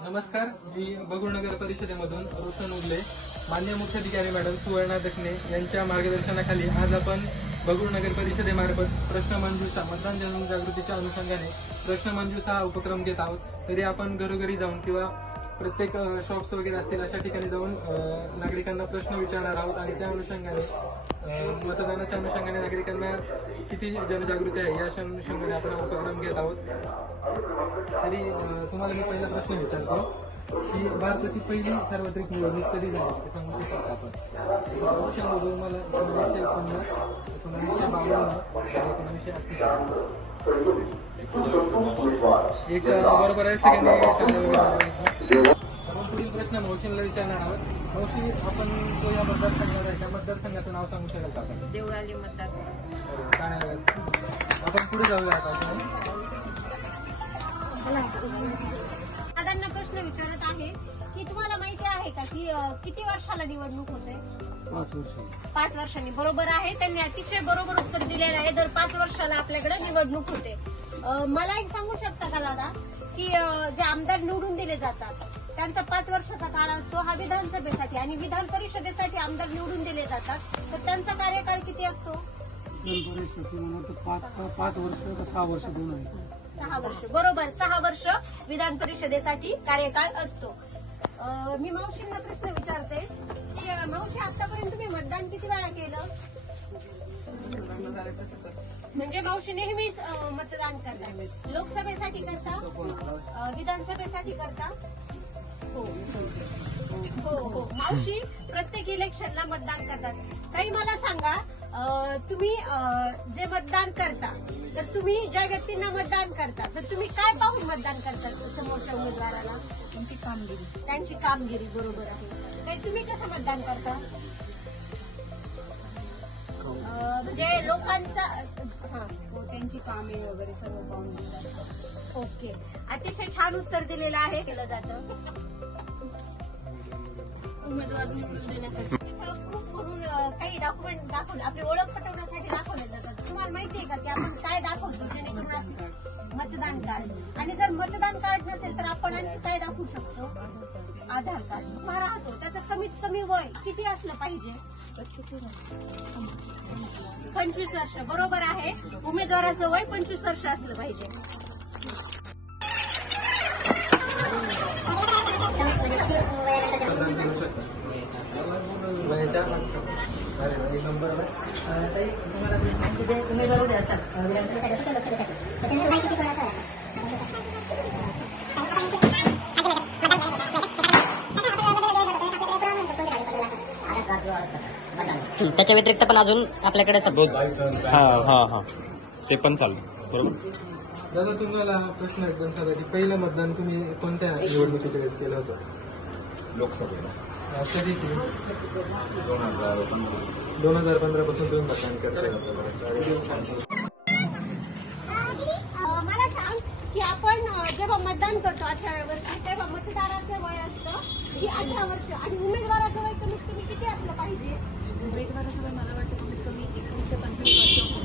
नमस्कार, मी बगूळ नगर परिषदेमधून रोशन उगले. माननीय मुख्याधिकारी मॅडम सुवर्णा दखने यांच्या मार्गदर्शनाखाली आज आपण बगूळ नगर परिषदेमार्फत प्रश्नमंजुषा मतदान जनजागृतीच्या अनुषंगाने प्रश्नमंजुषा हा उपक्रम घेत आहोत. तरी आपण घरोघरी जाऊन किंवा प्रत्येक शॉप्स वगैरे असतील अशा ठिकाणी जाऊन नागरिकांना प्रश्न विचारणार आहोत आणि त्या अनुषंगाने मतदानाच्या अनुषंगाने नागरिकांना किती जनजागृती आहे या अनुषंगाने आपण हा उपक्रम घेत आहोत. तरी तुम्हाला मी पहिला प्रश्न विचारतो की भारताची पहिली सार्वत्रिक निवडणूक कधी झाली ते सांगू शकता आपण? ऑप्शन बघून मला 1950, 1952, 1948. एक बरोबर आहे सगळ्यांनी. आपण पुढील प्रश्न मौशीला विचारणार आहोत. मौशी, आपण जो या मतदारसंघात आहे त्या मतदारसंघाचं नाव सांगू शकाल का? आपण देवळाली मतदारसंघ. आपण पुढे जाऊया आता. दादांना प्रश्न विचारत आहे की तुम्हाला माहिती आहे का की किती वर्षाला निवडणूक होते? 5 वर्ष. 5 वर्षांनी. बरोबर आहे, त्यांनी अतिशय बरोबर उत्तर दिलेलं आहे. दर 5 वर्षाला आपल्याकडे निवडणूक होते. मला एक सांगू शकता का दादा की जे आमदार निवडून दिले जातात त्यांचा 5 वर्षाचा काळ असतो हा विधानसभेसाठी, आणि विधान परिषदेसाठी आमदार निवडून दिले जातात तर त्यांचा कार्यकाळ किती असतो? 5 वर्ष का 6 वर्ष दोन आहे. 6 वर्ष. बरोबर, 6 वर्ष विधान परिषदेसाठी कार्यकाळ असतो. मी मावशींना प्रश्न विचारते की मावशी, आतापर्यंत तुम्ही मतदान किती वेळा केलं? म्हणजे मावशी नेहमीच मतदान करता? लोकसभेसाठी करता, विधानसभेसाठी करता? हो हो. मावशी प्रत्येक इलेक्शनला मतदान करतात. काही मला सांगा, तुम्ही जे मतदान करता तर तुम्ही ज्या व्यक्तींना मतदान करता तर तुम्ही काय पाहून मतदान करता समोरच्या उमेदवाराला? त्यांची कामगिरी. बरोबर आहे. काही तुम्ही कसं मतदान करता? म्हणजे लोकांचा त्यांची कामे वगैरे सर्व पाहून. ओके, अतिशय छान उत्तर दिलेलं आहे. केलं जातं उमेदवार निवडून देण्यासाठी म्हणून काही डॉक्युमेंट दाखवले, आपली ओळख पटवण्यासाठी दाखवले जातात. तुम्हाला माहितीये का की आपण काय दाखवतो जेणेकरून? मतदान कार्ड. आणि जर मतदान कार्ड नसेल तर आपण आणखी काय दाखवू शकतो? आधार कार्ड. तुम्हाला राहतो त्याचं कमीत कमी वय किती असलं पाहिजे? 25 वर्ष. बरोबर आहे, उमेदवाराचं वय 25 वर्ष असलं पाहिजे. त्याच्या व्यतिरिक्त पण अजून आपल्याकडे हा ते पण चालतं. बरोबर. दादा, तुम्हाला प्रश्न एकदम साधा की पहिलं मतदान तुम्ही कोणत्या निवडणुकीच्या वेळेस केलं होतं? लोकसभेला. कधीची? 2015 पासून तुम्ही मतदान करताय. मला सांग की आपण जेव्हा मतदान करतो 18 वर्षी तेव्हा मतदाराचं वय असतं की 18 वर्ष, आणि उमेदवाराचं वय कमीत कमी किती असलं पाहिजे? उमेदवाराचं वय मला वाटतं कमीत कमी 21 ते 25 वर्ष.